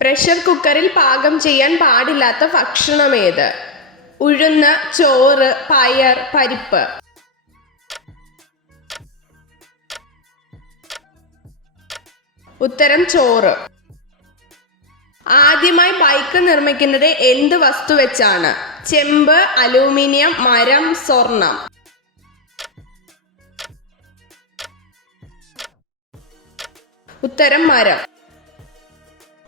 Pressure കുക്കറിൽ പാകം ചെയ്യാൻ പാടില്ലാത്ത ഭക്ഷണമേത്? ഉഴുന്ന്, ചോറ്, പയർ, പരിപ്പ്. ഉത്തരം ചോറ്. ആദ്യമായി ബൈക്ക് നിർമ്മിക്കുന്നത് എന്ത് വസ്തു വെച്ചാണ്? ചെമ്പ്, അലൂമിനിയം, മരം, സ്വർണം. ഉത്തരം മരം.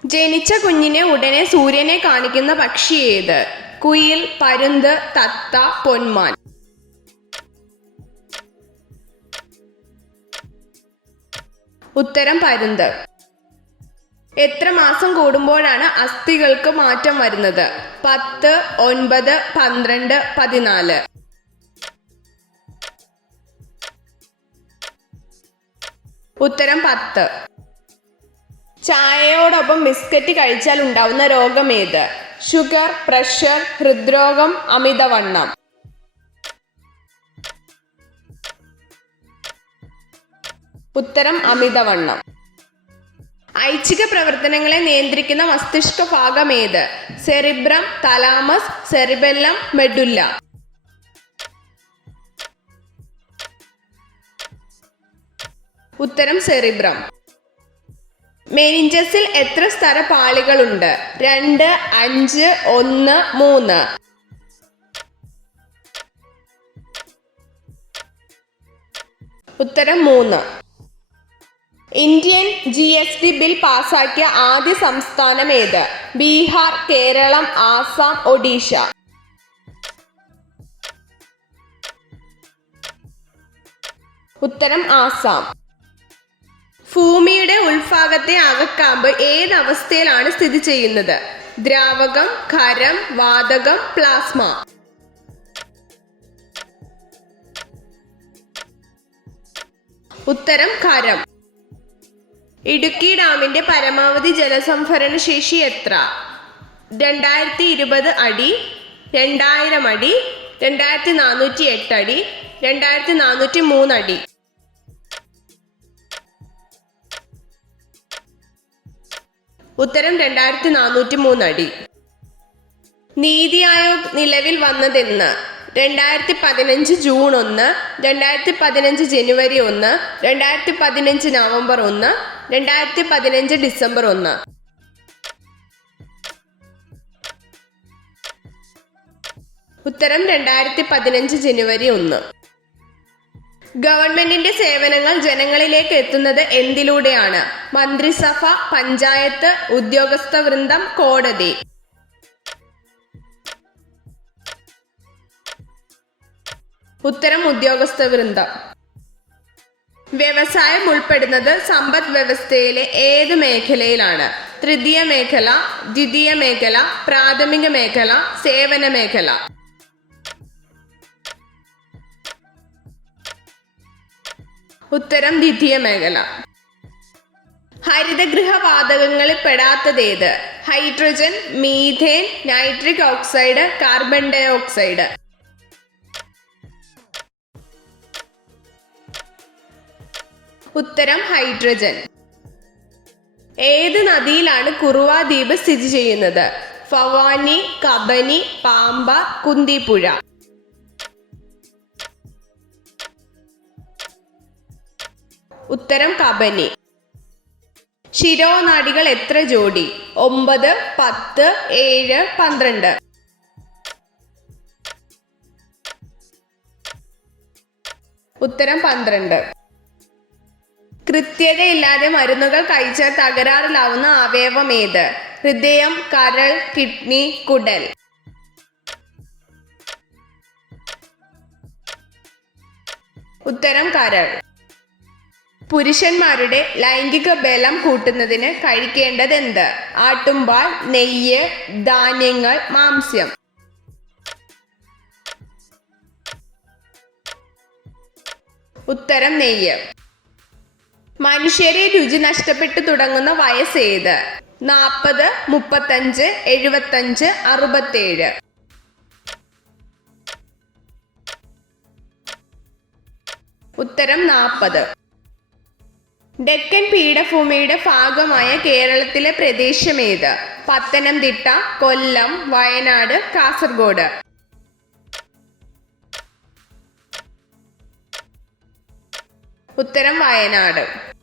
ജനിച്ച കുഞ്ഞിനെ ഉടനെ സൂര്യനെ കാണിക്കുന്ന പക്ഷി ഏത്? കുയിൽ, പരുന്ത്, തത്ത, പൊന്മാൻ. ഉത്തരം പരുന്ത്. എത്ര മാസം കൂടുമ്പോഴാണ് അസ്ഥികൾക്ക് മാറ്റം വരുന്നത്? 10, 9, 12, 14. ഉത്തരം 10. ചായയോടൊപ്പം ബിസ്ക്കറ്റ് കഴിച്ചാൽ ഉണ്ടാവുന്ന രോഗം ഏത്? ഷുഗർ, പ്രഷർ, ഹൃദ്രോഗം, അമിതവണ്ണം. ഉത്തരം അമിതവണ്ണം. ഐച്ഛിക പ്രവർത്തനങ്ങളെ നിയന്ത്രിക്കുന്ന മസ്തിഷ്ക ഭാഗം ഏത്? Cerebrum, thalamus, cerebellum, medulla. ഉത്തരം സെറിബ്രം. മെനിഞ്ചസിൽ എത്ര സ്തരപാളികളുണ്ട്? 2, 5, 1, 3. ഉത്തരം 3. ഇന്ത്യൻ GST ബിൽ പാസാക്കിയ ആദ്യ സംസ്ഥാനം ഏത്? ബീഹാർ, കേരളം, ആസാം, ഒഡീഷ. ഉത്തരം ആസാം. ഭൂമിയുടെ ഉൾഭാഗത്തെ അകക്കാമ്പ് ഏത് അവസ്ഥയിലാണ് സ്ഥിതി ചെയ്യുന്നത്? ദ്രാവകം, ഖരം, വാതകം, പ്ലാസ്മ. ഉത്തരം ഖരം. ഇടുക്കി ഡാമിന്റെ പരമാവധി ജലസംഭരണ ശേഷി എത്ര? 2020 അടി, 2000 അടി, 2408 അടി, 2403 അടി. ഉത്തരം 2403 അടി. നീതി ആയോഗ് നിലവിൽ വന്നതെന്ന്? 2015 ജൂൺ 1, 2015 ജനുവരി 1, 2015 നവംബർ 1, 2015 ഡിസംബർ 1. ഉത്തരം 2015 ജനുവരി 1. ഗവൺമെന്റിന്റെ സേവനങ്ങൾ ജനങ്ങളിലേക്ക് എത്തുന്നത് എന്തിലൂടെയാണ്? മന്ത്രിസഭ, പഞ്ചായത്ത്, ഉദ്യോഗസ്ഥ വൃന്ദം, കോടതി. ഉത്തരം ഉദ്യോഗസ്ഥ വൃന്ദം. വ്യവസായം ഉൾപ്പെടുന്നത് സമ്പദ് വ്യവസ്ഥയിലെ ഏത് മേഖലയിലാണ്? തൃതീയ മേഖല, ദ്വിതീയ മേഖല, പ്രാഥമിക മേഖല, സേവന മേഖല. ഉത്തരം ദ്വിതീയ മേഖല. ഹരിതഗൃഹ വാതകങ്ങളിൽ പെടാത്തതേത്? Hydrogen, methane, nitric oxide, carbon dioxide. ഉത്തരം ഹൈഡ്രജൻ. ഏത് നദിയിലാണ് കുറുവ ദ്വീപ് സ്ഥിതി ചെയ്യുന്നത്? ഭവാനി, കബനി, പാമ്പ, കുന്തിപ്പുഴ. ഉത്തരം കബനി. ശിരോനാഡികൾ എത്ര ജോഡി? 9, 10, 7, 12. ഉത്തരം 12. കൃത്യതയില്ലാതെ മരുന്നുകൾ കഴിച്ചാൽ തകരാറിലാവുന്ന അവയവം ഏത്? ഹൃദയം, കരൾ, കിഡ്നി, കുടൽ. ഉത്തരം കരൾ. പുരുഷന്മാരുടെ ലൈംഗിക ബലം കൂട്ടുന്നതിന് കഴിക്കേണ്ടത് എന്ത്? ആട്ടുംപാൽ, നെയ്യ്, ധാന്യങ്ങൾ, മാംസ്യം. ഉത്തരം നെയ്യ്. മനുഷ്യരെ രുചി നഷ്ടപ്പെട്ടു തുടങ്ങുന്ന വയസ്സ് ഏത്? 40, 35, 75, 67. ഉത്തരം 40. ഡെക്കൻ പീഠഭൂമിയുടെ ഭാഗമായ കേരളത്തിലെ പ്രദേശമേത്? പത്തനംതിട്ട, കൊല്ലം, വയനാട്, കാസർഗോഡ്. ഉത്തരം വയനാട്.